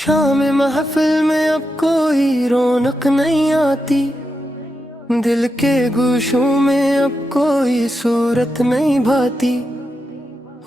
शाम महफिल में अब कोई रौनक नहीं आती, दिल के गोशों में अब कोई सूरत नहीं भाती।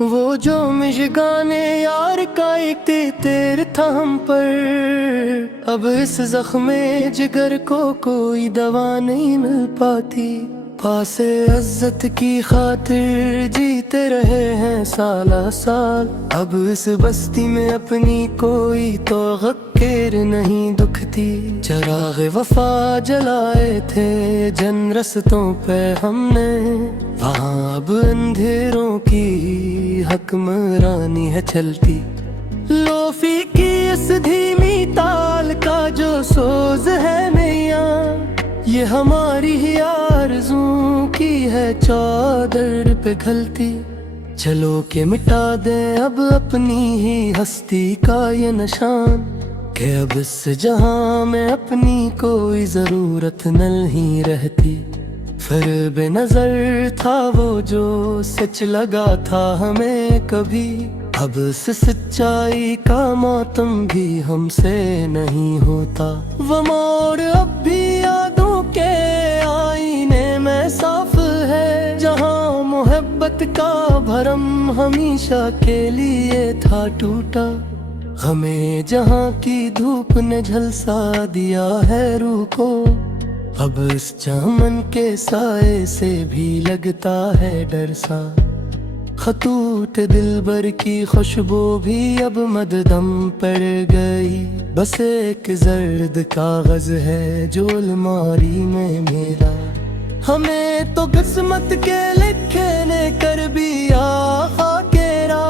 वो जो मिशगाने यार का एक तेर था हम पर, अब इस जख्मे जिगर को कोई दवा नहीं मिल पाती। पासे इज्जत की खातिर जीते रहे हैं साला साल, अब इस बस्ती में अपनी कोई तो गक्केर नहीं दुखती। चराग वफा जलाए थे जन रस्तों पे हमने, वहाँ अब अंधेरों की हुक्मरानी है चलती। लोफी की इस धीमी ताल का जो सोज है मैया, ये हमारी ही आरज़ू की है चादर पे घलती। चलो के मिटा दे अब अपनी ही हस्ती का ये निशान, कि अब इस जहां में अपनी कोई जरूरत नहीं रहती। फिर बेनजर था वो जो सच लगा था हमें कभी, अब इस सच्चाई का मातम भी हमसे नहीं होता। वो मोड़ अब भी यादों के आईने में साफ है, जहां मोहब्बत का भरम हमेशा के लिए था टूटा। हमें जहां की धूप ने झलसा दिया है रूह को, अब इस चमन के साए से भी लगता है डर सा। खतूट दिलबर की खुशबू भी अब मददम पड़ गई, बस एक जर्द कागज है जो अलमारी में मेरा। हमें तो किस्मत के लिखने कर भी आखेरा,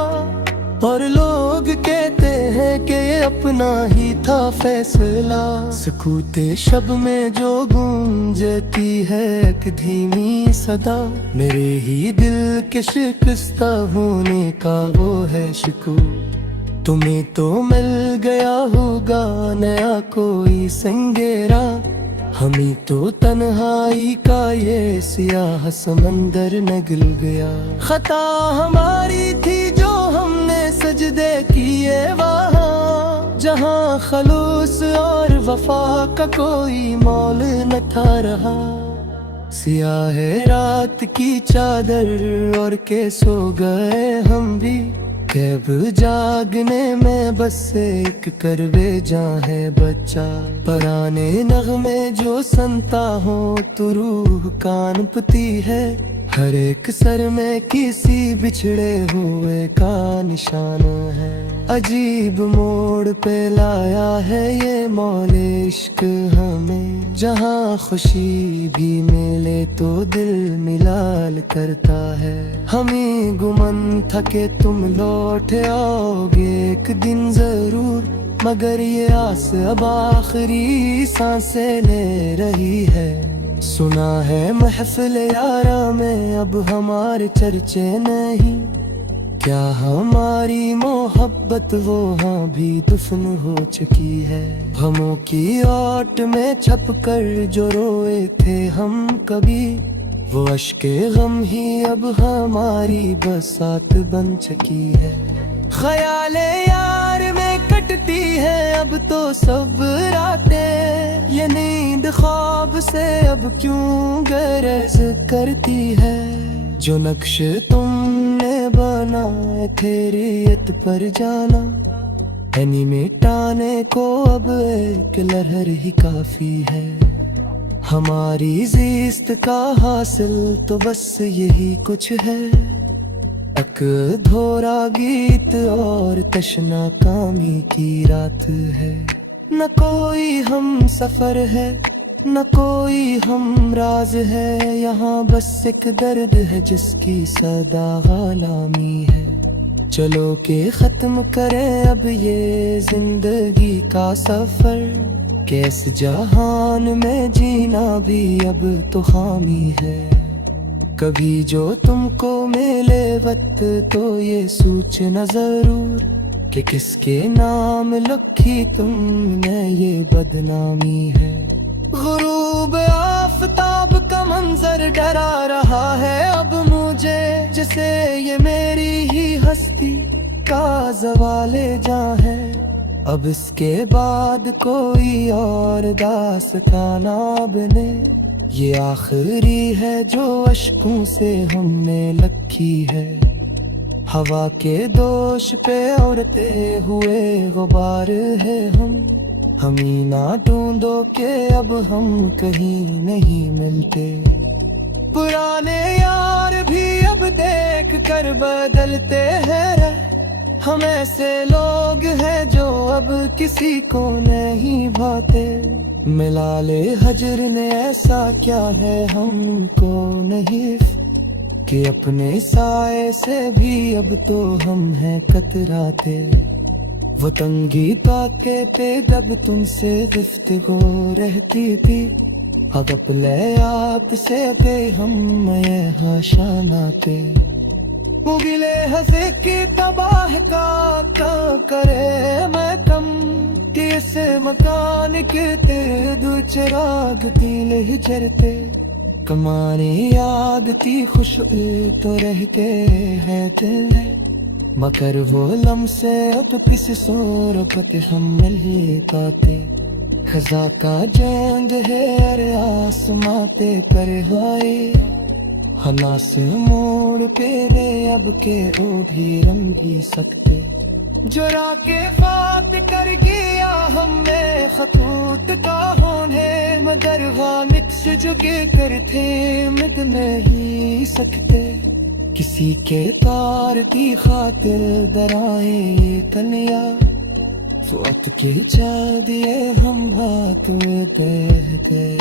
और लोग कहते हैं कि ये अपना ही था फैसला। सुकूते शब में जो गूंजती है एक धीमी सदा, मेरे ही दिल के शिकस्ता होने का वो है शिकू। तुम्हें तो मिल गया होगा नया कोई संगेरा, हमें तो तन्हाई का ये सियाह समंदर निगल गया। खता हमारी थी जो हमने सजदे किए वहाँ, जहाँ खलूस और वफा का कोई मौल न था रहा। सियाह रात की चादर और के सो गए हम भी, कैब जागने में बस एक करवे जा है बच्चा। पराने नगमे जो सुनता हो तो रूह कांपती है, हर एक सर में किसी बिछड़े हुए का निशान है। अजीब मोड़ पे लाया है ये मौले इश्क हमें, जहाँ खुशी भी मिले तो दिल मिलाल करता है। हमें गुमन था कि तुम लौट आओगे एक दिन जरूर, मगर ये आस अब आखिरी सांसें ले रही है। सुना है महफिल यारा में अब हमारे चर्चे नहीं, क्या हमारी मोहब्बत वो हाँ भी दफन हो चुकी है। गमों की आट में छप कर जो रोए थे हम कभी, वो अश्के गम ही अब हमारी बसात बन चुकी है। ख्याले यार में कटती है अब तो सब रातें, ये नींद ख्वाब से अब क्यों गरज करती है। जो नक्श तुमने बनाए थे रेत पर जाना, यानी मिटाने को अब एक लहर ही काफी है। हमारी जिस्त का हासिल तो बस यही कुछ है, एक धोरा गीत और तशना कामी की रात है। न कोई हम सफर है न कोई हम राज है, यहाँ बस एक दर्द है जिसकी सदा गालामी है। चलो के खत्म करें अब ये जिंदगी का सफर, कैस जहान में जीना भी अब तो खामी है। कभी जो तुमको मिले वक्त तो ये सोचना जरूर, कि किसके नाम लिखी तुमने ये बदनामी है। गुरूब आफताब का मंजर डरा रहा है अब मुझे, जैसे ये मेरी ही हस्ती का ज़वाले जहाँ है। اب اس کے بعد کوئی اور داستان نہ بنے، یہ آخری ہے جو اشکوں سے ہم نے لکھی ہے۔ ہوا کے دوش پہ اڑتے ہوئے غبار ہے ہم ہی نہ ڈھونڈو کہ اب ہم کہیں نہیں ملتے۔ پرانے یار بھی اب دیکھ کر بدلتے ہیں، ہم ایسے لوگ ہیں جو اب کسی کو نہیں بھاتے۔ ملال ہجر نے ایسا کیا ہے ہم کو نہیں کہ اپنے سائے سے بھی اب تو ہم ہیں کتراتے۔ وہ تنگی پاتے تھے جب تم سے گفتگو رہتی تھی، اب لے آپ سے تھے ہم میں ہاشاناتے۔ اگلے ہنسے کی تباہ کا کرے میں کم، کس مکان کے تیرے دو چراغ تیل ہی جرتے۔ کماری یاد تھی خوش تو رہ کے ہے تیرے، مگر وہ لمسے اب کس صورت ہم مل پاتے۔ خزاں کا جنگ ہے ارے آسماں پہ پر ہوئے، ہناس موڑ پیرے اب کے او بھی رنگی سکتے۔ جو را کے فات کر گیا ہم میں خطوط کا ہونے، مگر غامت جو کے کرتے مد نہیں سکتے۔ کسی کے تار کی خاطر درائے تنیا، وقت کے چا دیے ہم بات بہتے۔